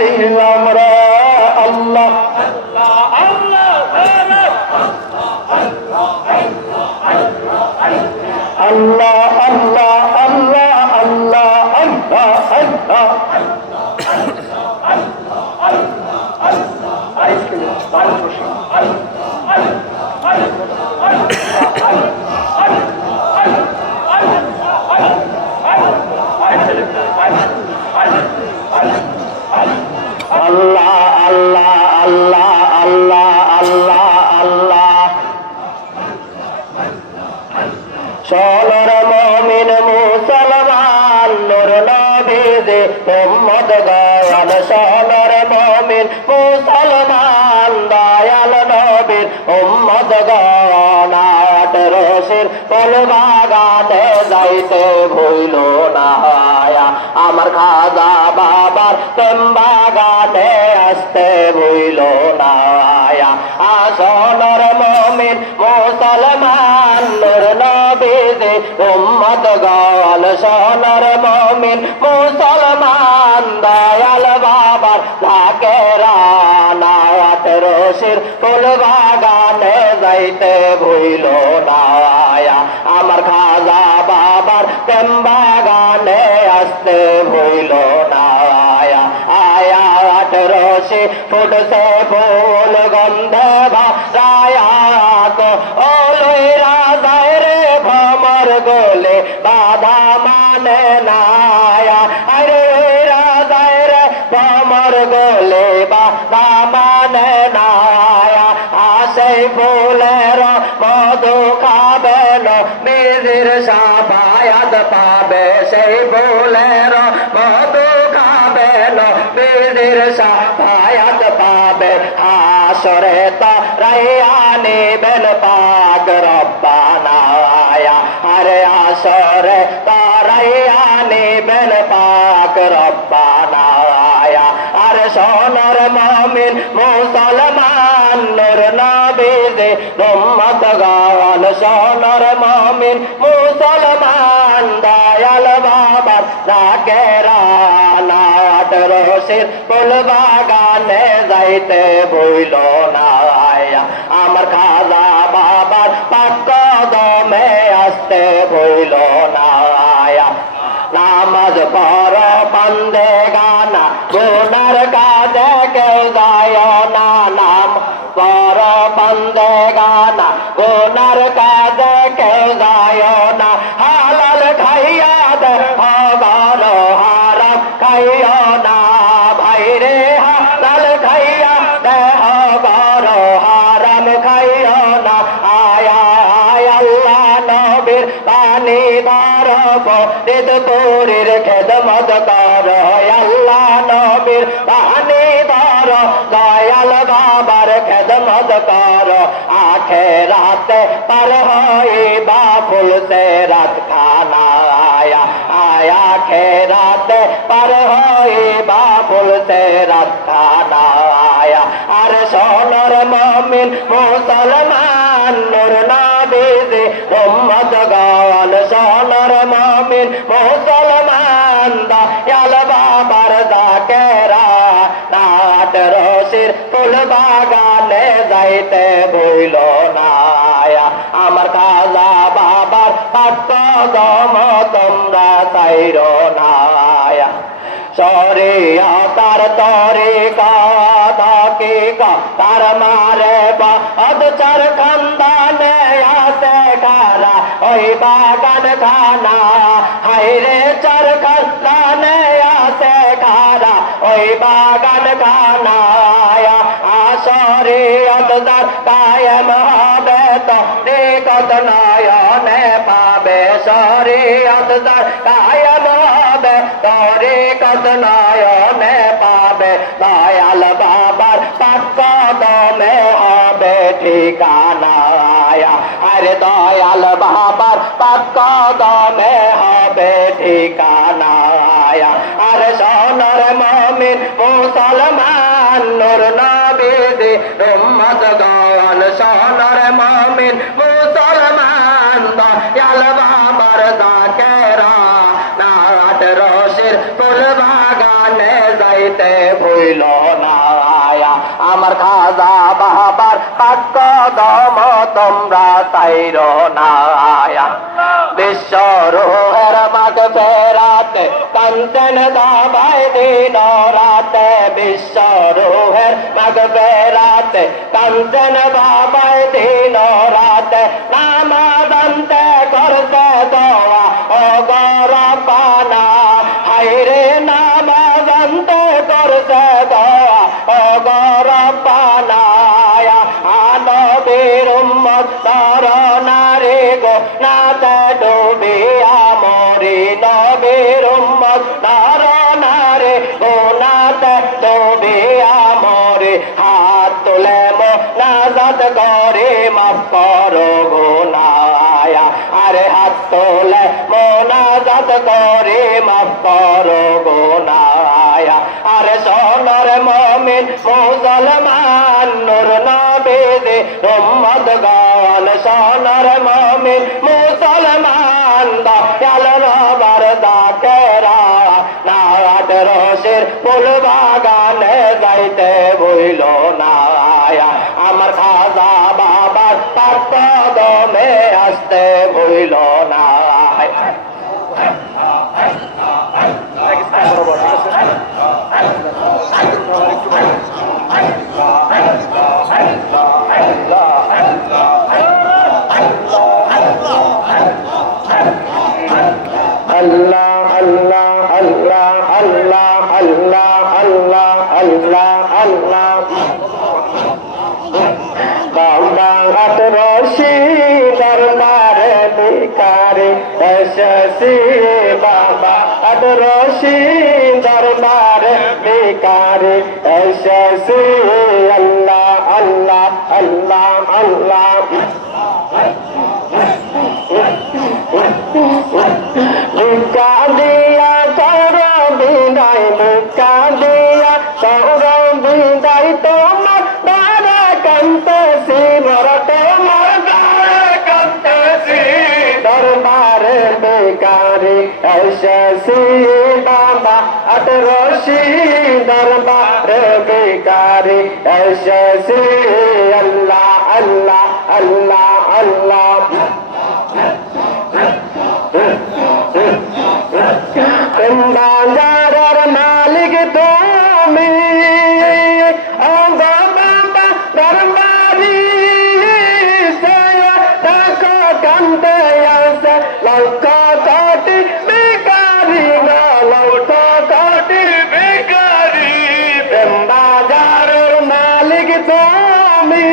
ছিলাম রে আল্লাহ আল্লাহ আল্লাহ আল্লাহ আল্লাহ আল্লাহ আল্লাহ আল্লাহ আল্লাহ আল্লাহ আল্লাহ আল্লাহ আল্লাহ সোনার মুমিন মুসলমান নূর নবীজি উম্মত গায়াল সোনার মুমিন মুসলমান দয়াল নবীর উম্মত গান রশির ফুল বাগানে যাইতে ভুইল না আমার খাজা বাবার প্রেম বাগানে আসতে ভুইল না সোনার মুমিন মুসলমান নূর নবীজি উম্মত গায়াল সোনার মুমিন মুসলমান দয়াল বাবার ঝাকেরা নায়াত রশির ফুল বাগানে যাইতে ভুইল না আমার খাজা বাবার প্রেম বাগানে আসতে ভুইল না আয়াত রশি ফুটছে ফুল গন্ধে ভরায়াত ওলই রাজায় রে ভমর গোলে বাধা মানে না আরে রাজায় রে ভমর গোলে বাধা মানে না আসে ফুলের মধু খাবেন মেজির সাফায়াত পাবে সেই ফুলের মধু খাবেন মেজির সাফায়াত পাবে হাসরে তারাইয়া নেবেন পাক রব্বানা আরে হাসরে তারাইয়া নেবেন পাক রব্বানা আরে সোনার মুমিন মুসলমান নূর নবীজি উম্মত গায়াল সোনার মুমিন মুসলমান দয়াল বাবার ঝাকেরা নায়াত রশির ফুল বাগানে যাইতে ভুইল না আমার খাজা বাবার পাক কদমে আসতে ভুইল না নামাজ পড় বন্দে গানা গুনার কাজে কেউ যায় না নাম পড় বন্দে গানা গুনার কাজে কেউ যায় না হালাল খাইয়া দে হবার হারাম খাইও না ভাইরে হালাল খাইয়া দে হবার হারাম খাইও না আয়া আল্লাহ নবীর পানি ধরব পুরীর খেদমত কর আল্লাহ নবীর পানি ধর দয়াল বাবার খেদমত কর আখেরাতে পার হইবা ফুল সে রাত খানা আয়া খেরাতে পার হইবা ফুল সে রাত খানা আর সোনার মুমিন মুসলমান নূর নবীজি উম্মত গায়াল সোনার মুমিন মুসলমান দয়াল বাবার ঝাকেরা নায়াত রশির ফুল বাগানে যাইতে ভুইল না আমার খাজা বাবার পাক কদম তোমরা চাইরো না শরিয়াতার তরিকা দাকিকা তার মারে বাদ চার খানদানে আসে খারা ওই বাগান খানা হাইরে চার খানদানে আসে খারা ওই বাগান খানা শরিয়ত দার কায়েম হবে তো নিকট নয়নে পাবে শরিয়ত দার কায়েম হবে তরিকত নয়নে পাবে দয়াল বাবার পাক কদমে হবে ঠিকানা আরে দয়াল বাবার পাক কদমে হবে ঠিকানা আরে সোনার মুমিন মুসলমান নূর নবীজি উম্মত গায়াল সোনার মুমিন মুসলমান দয়াল বাবার ঝাকেরা নায়াত রশির ফুল বাগানে গানে যাইতে ভুইল না আমার খাজা বাবার পাক কদম তোমরা তাইর না বিশ্ব রুহের মাগ ফেরাতে কাঞ্চন দাবাই দিন রাতে বিশ্ব রুহের মাগ ফেরাতে কাঞ্চন বাবাই দিন রাতে নামাদন্তে করতে দোয়া ও গরপানা হাইরে নামাদন্তে করতে দোয়া ও গরপানা আনবীর উম্মত তরনারে গো নাতে ডুবিয়া মরি নবীর উম্মত তরনারে গো নাতে ডুবিয়া মরি হাত তুলে মোনাজাত করে মাফ করো গুনায়া আরে হাত তুলে মোনাজাত করে মাফ করো গুনায়া আরে সোনর মুমিন মুসলমান নূর নবীজি উম্মত গান সোনর মুমিন মুসলমান দয়াল রবার দাকেরা নাট রসের ফুল বাগানে যাইতে ভুইল না আমার খাজা বাবার পাক কদমে আসতে ভুইল না আল্লাহ আল্লাহ আল্লাহ আল্লাহ আল্লাহ আল্লাহ আল্লাহ আল্লাহ বাবা রশি দরবারে ভিখারি এসেছি বাবা রশি দরবারে ভিখারি এসেছি আল্লাহ আল্লাহ আল্লাহ আল্লাহ ভিক্ষা দিয়া কর বিদায় ভিক্ষা দিয়া কর বিদায় তোমার দ্বারা কান্তেছি মর তোমার দ্বারা কান্তেছি দরবারে বেকারি এসেছি বাবা রশি দরবারে বেকারি এসেছি আল্লাহ আল্লাহ আল্লাহ আল্লাহ বাজারের মালিক তুমি দরবারি দেখো কান্দে আসে লক্ষ কোটি বেকারি লক্ষ কোটি বেকারি বাজারের মালিক তুমি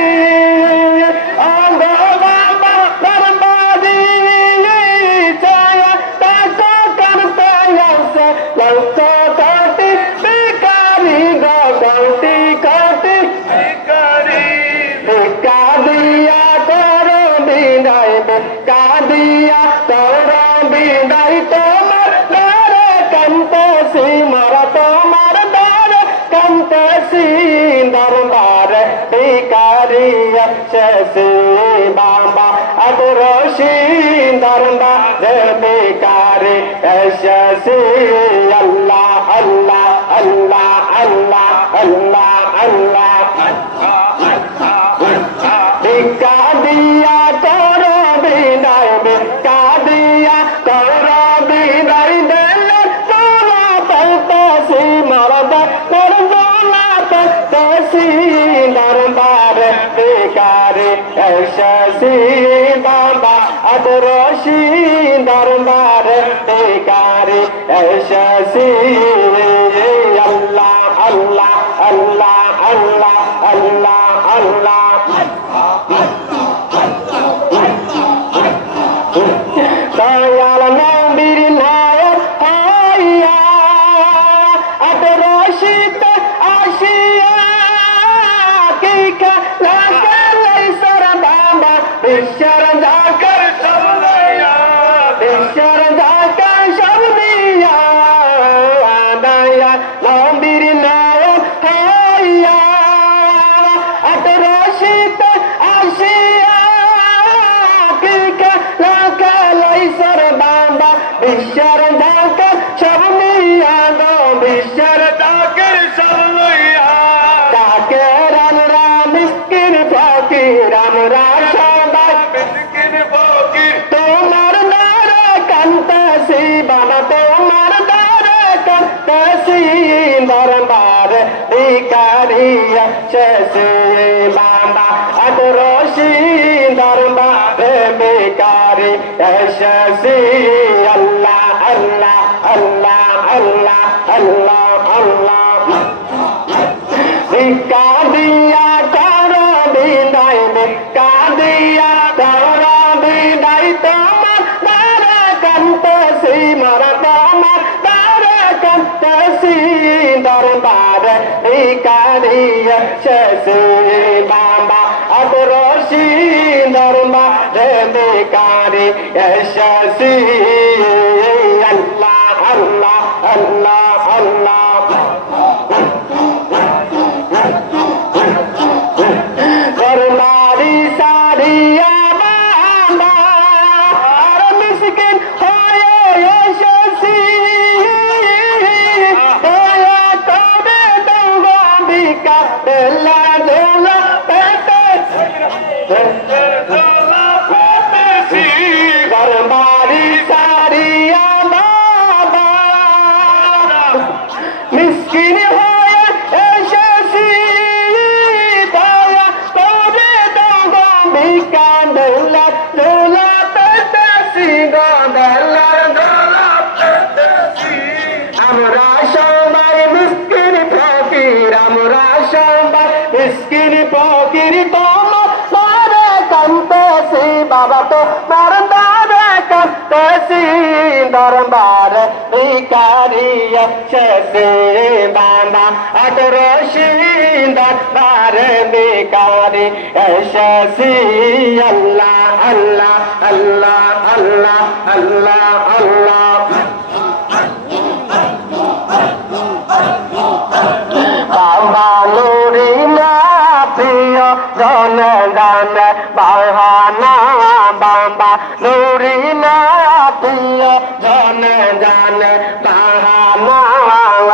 লক্ষ কোটি বেকারি কোটি কোটি বেকারি ভিক্ষা দিয়া কর বিদায় ভিক্ষা দিয়া কর বিদায় তোমার দ্বারে কান্তেছি মর তোমার দ্বারে কান্তেছি দরবারে ভিখারি এসেছি বাবা রশি দরবারে ভিখারি এসেছি আল্লাহ আল্লাহ আল্লাহ আল্লাহ আল্লাহ আল্লাহ ভিক্ষা দিয়া কর বিদায় ভিক্ষা দিয়া কর বিদায় দিলে তোলা পাইতেছি মরদ করদোলা পাইতেছি দরবারে ভিখারি এসেছি বাবা রশি দরবারে ভিখারি এসেছি আল্লাহ আল্লাহ আল্লাহ আল্লাহ আল্লাহ আল্লাহ দয়াল নবীর নায়ক হইয়া রশিতে আসিয়া কি খেলা খেলাইছর বাবা ঈশ্বর জাকার সবলাইয়া ঈশ্বর জাকার সবলিয়া দয়াল নবীর নায়ক হইয়া রশিতে আসিয়া কি খেলা খেলাইছর বাবা ঈশ্বর জাকার সবলিয়া গো ঈশ্বর ফকির আমরা সবাই মিসকিন ফকির তোমার দ্বারে কান্তাসি বাবা তোমার দ্বারে কান্তাসি দরবার ভিকারিয়া শেষে বাবা আদরসি দরবার ভিকারি শেষে আল্লাহ আল্লাহ আল্লাহ আল্লাহ আল্লাহ আল্লাহ ভিক্ষা দিয়া করো বিদায় ভিক্ষা দিয়া করো বিদায় তোমার দ্বারে কান্তাসি মরা তোমার দ্বারে কান্তাসি দরবারে ভিকারিয়া শেষে বাবা আদরসি দরবারে ভিকারি শেষে আল্লাহ আল্লাহ আল্লাহ আল্লাহ করমারি সারিয়া বাবা আর মিসকিন হয়ে এসেছি দয়া করে দেওয়া ভিক্ষা বেলা দোলা পেতে করমারি সারিয়া বাবা মিসকিন হয়ে এসেছি দয়া করে দেওয়া ভিক্ষা দোলা দোলা পেতেছি গদলা দোলা আমরা সবাই মিসকিন ফকির আমরা সবাই মিসকিন ফকির তোমার কান্তাসি বাবা তোমার দ্বারে কান্তাসি দরবার ভিকারিয়া শেষে বাবা আদরসি দরবার ভিকারি শেষে আল্লাহ আল্লাহ আল্লাহ আল্লাহ আল্লাহ আল্লাহ বাবা নুরি না প্রিয় জন গান বাহানা বাবা নুরি না প্রিয় জন গান বাহানা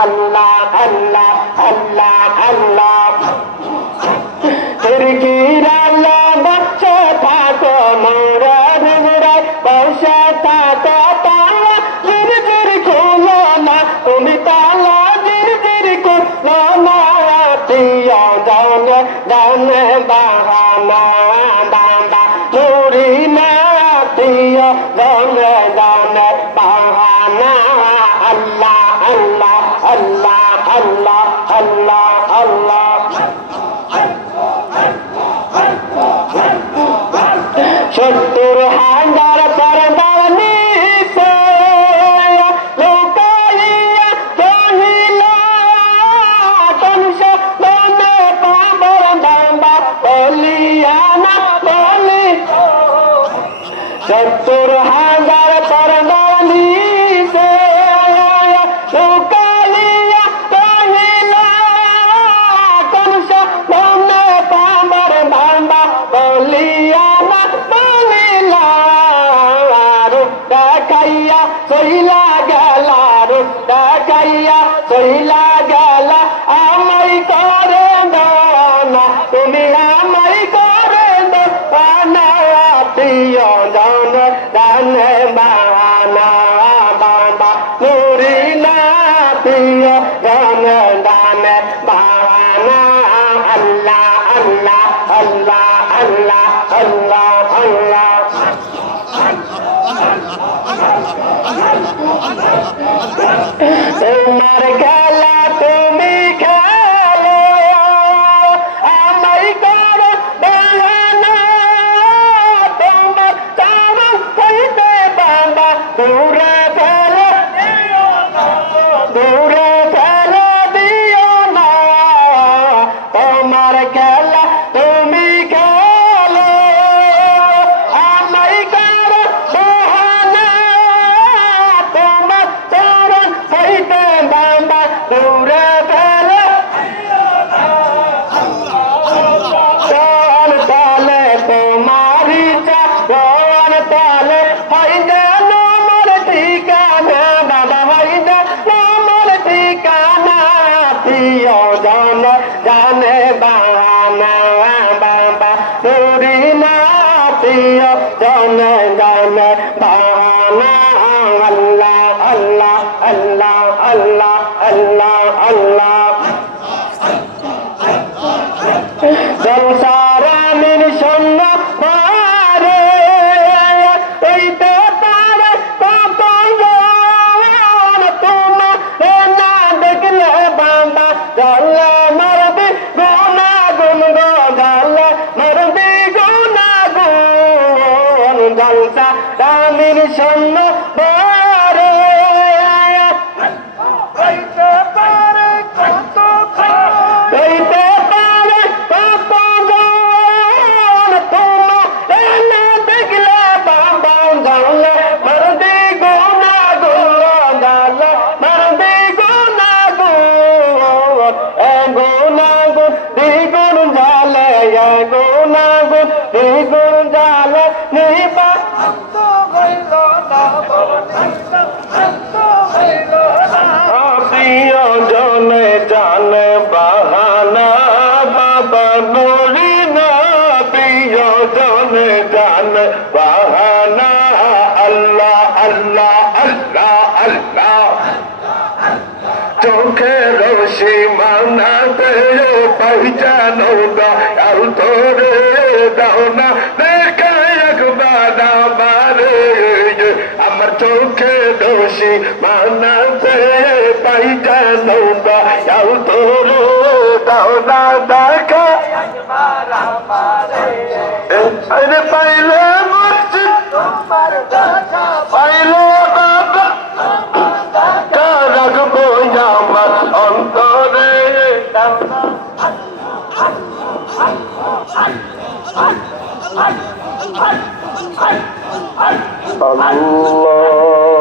আল্লাহ আল্লাহ আল্লাহ আল্লাহ তিরকিরালা বসে থাকো মোরা হুজরায় বসে থাকো তালা জির জির খুলো না তুমি তালা জির জির খুলো না প্রিয় জন জন বাহানা বাবা নুরি না প্রিয় জন জন বাহানা আল্লাহ আল্লাহ আল্লাহ আল্লাহ আল্লাহ আল্লাহ 70,000 পরদানি সে লোকাইয়া কহিলা কংস মনে পাবর দাম্বা বলিয়া না বলি 70,000 পরদানি সে লোকাইয়া কহিলা কংস মনে পাবর দাম্বা বলিয়া না দেখাইয়া সইলা গেলা রুটা খাইয়া সইলা গেলা আমায় করে দানা তুমি আমায় করে দানা প্রিয় জন দান বানা বাবা নুরি না প্রিয় জন দান বানা আল্লাহ আল্লাহ আল্লাহ আল্লাহ আল্লাহ আল্লাহ তোমার খেলা তুমি খেলো আমায় করো বাহানা তোমার চরণ হইতে বাবা দূরে ফেলে দূরে ফেলে দিও না তোমার খেলা তুমি খেলো আমায় করো বাহানা তোমার চরণ হইতে বাবা দূরে ফেলে চরণ তলে তোমারি চরণ তলে হয় যেন মূর্তি প্রিয় জনে জনে বাহানা আল্লাহ আল্লাহ আল্লাহ আল্লাহ আল্লাহ আল্লাহ সংসারামিন শূন্য পারে হইতে পারে কত জন তোমার না দেখলে বাবা জাল্লা মারবি গুনাগুন গো জাল্লা মারবি গুনাগুন সংসারামিন শূন্য পারে হইতে পারে কত হইতে পারে কত জন তোমার না দেখলে বাবা জানলে মরদি গুনাগুন জানলে মরদি গুনাগুন গুনাগুন দ্বিগুণ জালে গুনাগুন দ্বিগুণ জালে নিবা প্রিয় জনে জানে বাহানা বাবা নুরি না প্রিয় জনে জানে বাহানা আল্লাহ আল্লাহ আল্লাহ আল্লাহ চোখে রশি মানাতে পহচানো আর তোরে দাও না দেখা একবার আমারে আমার চোখে রশি মানাতে পহচানো আর তোরে দাও না দেখা আরে পাইলে মসজিদ পাইলে বাবা রাখবো আমার অন্তরে আল্লাহ